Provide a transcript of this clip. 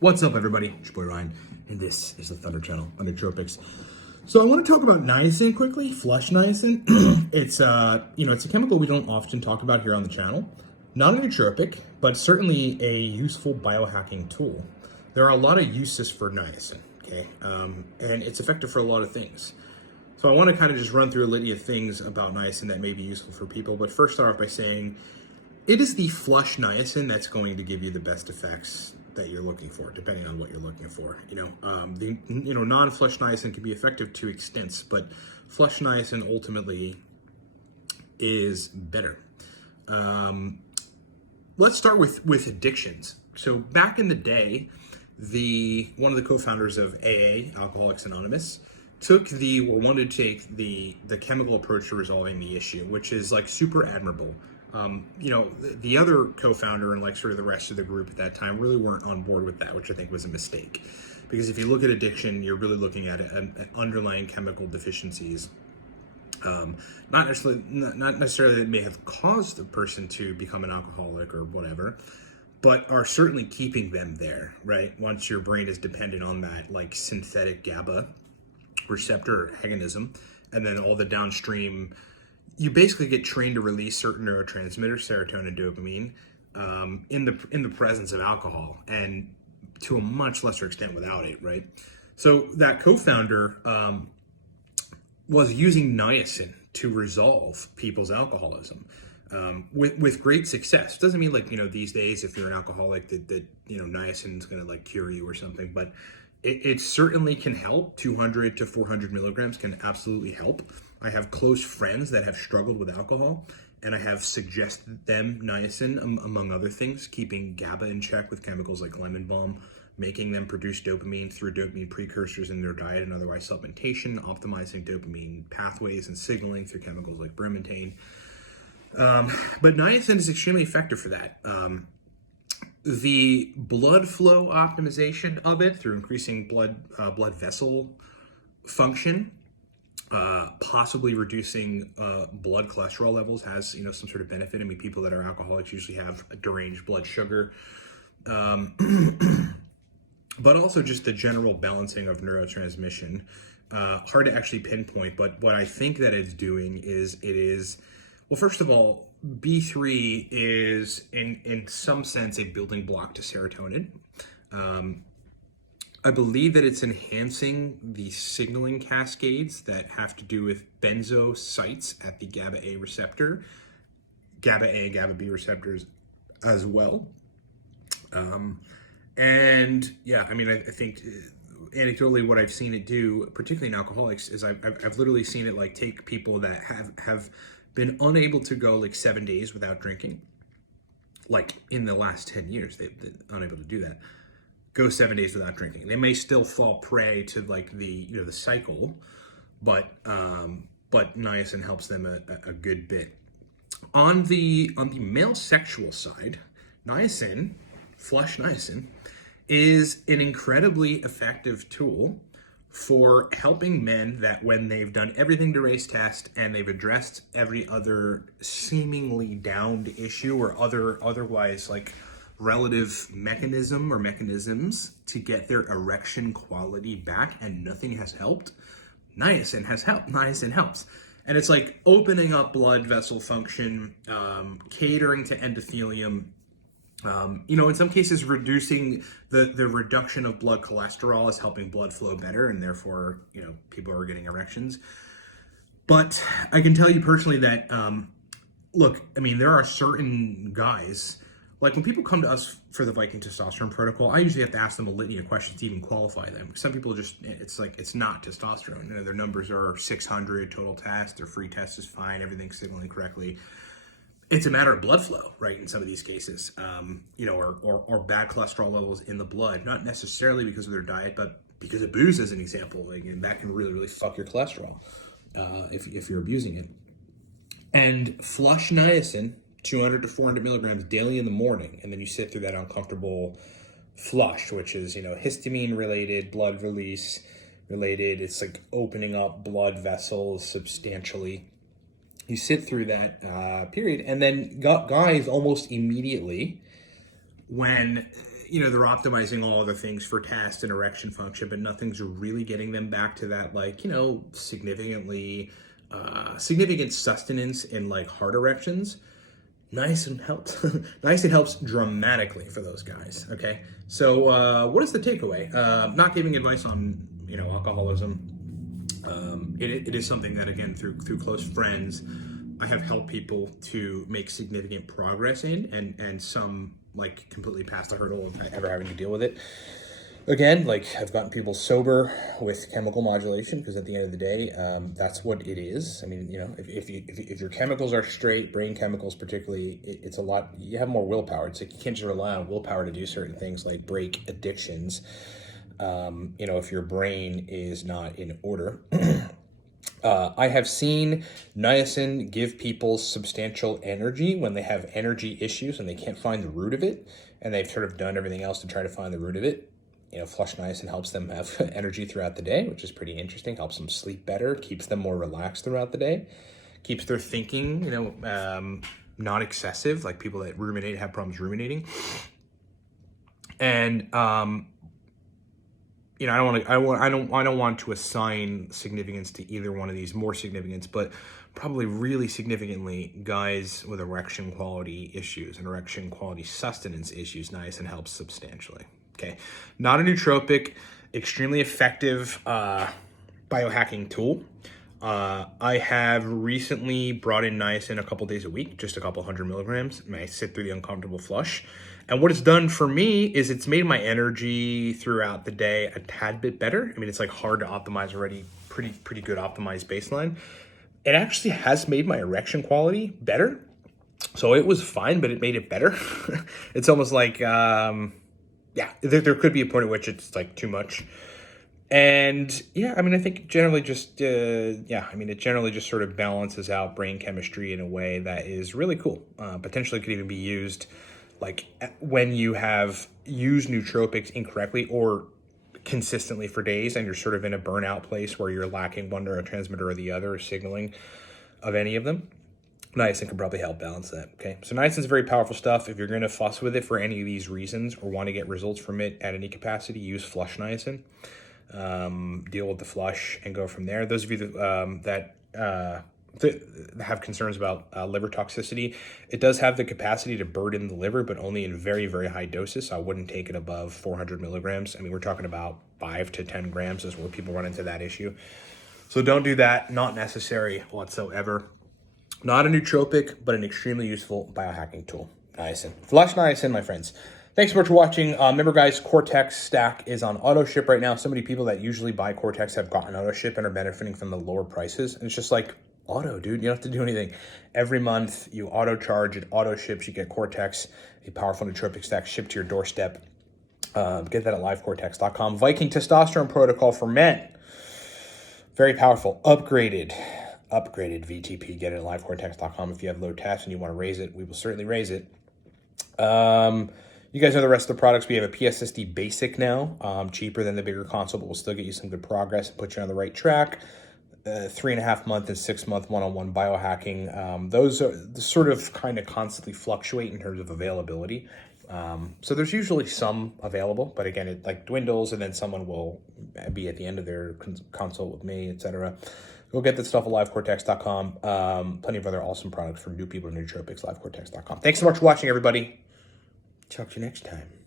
What's up, everybody? It's your boy Ryan, and this is the Thunder Channel, Nootropics. So I want to talk about niacin quickly, flush niacin. It's it's a chemical we don't often talk about here on the channel. Not a nootropic, but certainly a useful biohacking tool. There are a lot of uses for niacin, okay? And it's effective for a lot of things. So I want to kind of just run through a litany of things about niacin that may be useful for people. But first start off by saying it is the flush niacin that's going to give you the best effects that you're looking for, depending on what you're looking for. Non-flush niacin can be effective to extents, but flush niacin ultimately is better. Let's start with addictions. So back in the day, one of the co-founders of AA, Alcoholics Anonymous, wanted to take the chemical approach to resolving the issue, which is like super admirable. The other co-founder and like sort of the rest of the group at that time really weren't on board with that, which I think was a mistake. Because if you look at addiction, you're really looking at an underlying chemical deficiencies. Not necessarily that may have caused the person to become an alcoholic or whatever, but are certainly keeping them there, right? Once your brain is dependent on that like synthetic GABA receptor agonism, and then all the downstream, you basically get trained to release certain neurotransmitters, serotonin, dopamine, in the presence of alcohol, and to a much lesser extent without it, right? So that co-founder was using niacin to resolve people's alcoholism with great success. It doesn't mean like, these days if you're an alcoholic that niacin is going to like cure you or something, but it certainly can help. 200 to 400 milligrams can absolutely help. I have close friends that have struggled with alcohol, and I have suggested them niacin, among other things, keeping GABA in check with chemicals like lemon balm, making them produce dopamine through dopamine precursors in their diet and otherwise supplementation, optimizing dopamine pathways and signaling through chemicals like bromontane. But niacin is extremely effective for that. The blood flow optimization of it through increasing blood vessel function, possibly reducing blood cholesterol levels has some sort of benefit. I mean, people that are alcoholics usually have a deranged blood sugar, but also just the general balancing of neurotransmission. Hard to actually pinpoint, but what I think that it's doing is well, first of all, B3 is in some sense a building block to serotonin. I believe that it's enhancing the signaling cascades that have to do with benzo sites at the GABA A receptor, GABA A and GABA B receptors as well. I think anecdotally what I've seen it do, particularly in alcoholics, is I've literally seen it like take people that have been unable to go like 7 days without drinking, like in the last 10 years, they've been unable to do that. Go 7 days without drinking. They may still fall prey to like the cycle, but niacin helps them a good bit. On the male sexual side, niacin, flush niacin, is an incredibly effective tool for helping men that when they've done everything to race test and they've addressed every other seemingly downed issue or otherwise like relative mechanism or mechanisms to get their erection quality back and nothing has helped, niacin has helped. Niacin helps. And it's like opening up blood vessel function, catering to endothelium, in some cases reducing the reduction of blood cholesterol is helping blood flow better, and therefore, people are getting erections. But I can tell you personally that, there are certain guys, like when people come to us for the Viking testosterone protocol, I usually have to ask them a litany of questions to even qualify them. Some people it's not testosterone. Their numbers are 600 total test, their free test is fine, everything's signaling correctly. It's a matter of blood flow, right? In some of these cases, or bad cholesterol levels in the blood, not necessarily because of their diet, but because of booze, as an example. That can really, really fuck your cholesterol if you're abusing it. And flush niacin, 200 to 400 milligrams daily in the morning, and then you sit through that uncomfortable flush, which is histamine related, blood release related. It's like opening up blood vessels substantially. You sit through that period, and then guys almost immediately, when they're optimizing all the things for test and erection function, but nothing's really getting them back to that, like, significant sustenance in like hard erections. Niacin helps. Niacin helps dramatically for those guys. Okay, so what is the takeaway? Not giving advice on alcoholism. It is something that, again, through close friends, I have helped people to make significant progress in, and some like completely past the hurdle of ever having to deal with it. Again, like, I've gotten people sober with chemical modulation, because at the end of the day, that's what it is. I mean, if your chemicals are straight, brain chemicals particularly, it's a lot. You have more willpower. It's like you can't just rely on willpower to do certain things like break addictions. If your brain is not in order. I have seen niacin give people substantial energy when they have energy issues and they can't find the root of it, and they've sort of done everything else to try to find the root of it. Flush niacin helps them have energy throughout the day, which is pretty interesting. Helps them sleep better, keeps them more relaxed throughout the day, keeps their thinking, not excessive, like people that ruminate have problems ruminating. And I don't want to assign significance to either one of these, more significance, but probably really significantly, guys with erection quality issues and erection quality sustenance issues, niacin helps substantially. Okay, not a nootropic, extremely effective biohacking tool. I have recently brought in niacin a couple days a week, just a couple 100 milligrams, and I sit through the uncomfortable flush. And what it's done for me is it's made my energy throughout the day a tad bit better. I mean, it's like hard to optimize already, pretty good optimized baseline. It actually has made my erection quality better. So it was fine, but it made it better. It's almost like, there could be a point at which it's like too much. And I mean, I think generally just, it generally just sort of balances out brain chemistry in a way that is really cool. Potentially could even be used like when you have used nootropics incorrectly or consistently for days, and you're sort of in a burnout place where you're lacking one neurotransmitter or the other, or signaling of any of them. Niacin can probably help balance that. Okay, so niacin is very powerful stuff. If you're going to fuss with it for any of these reasons or want to get results from it at any capacity, use flush niacin. Deal with the flush and go from there. Those of you that have concerns about liver toxicity, it does have the capacity to burden the liver, but only in very, very high doses. So I wouldn't take it above 400 milligrams. I mean, we're talking about 5 to 10 grams is where people run into that issue. So don't do that. Not necessary whatsoever. Not a nootropic, but an extremely useful biohacking tool. Niacin. Flush niacin, my friends. Thanks so much for watching. Remember, guys, Cortex Stack is on auto ship right now. So many people that usually buy Cortex have gotten auto ship and are benefiting from the lower prices. And it's just like auto, dude. You don't have to do anything. Every month, you auto charge, it auto ships. You get Cortex, a powerful nootropic stack, shipped to your doorstep. Get that at livecortex.com. Viking Testosterone Protocol for men. Very powerful. Upgraded VTP. Get it at livecortex.com. If you have low test and you want to raise it, we will certainly raise it. You guys know the rest of the products. We have a PSSD Basic now, cheaper than the bigger console, but we'll still get you some good progress and put you on the right track. 3.5 month and 6 month one-on-one biohacking. Those are sort of kind of constantly fluctuate in terms of availability. So there's usually some available, but again, it like dwindles, and then someone will be at the end of their consult with me, etc. Go get that stuff at livecortex.com. Plenty of other awesome products for new people in nootropics, livecortex.com. Thanks so much for watching, everybody. Talk to you next time.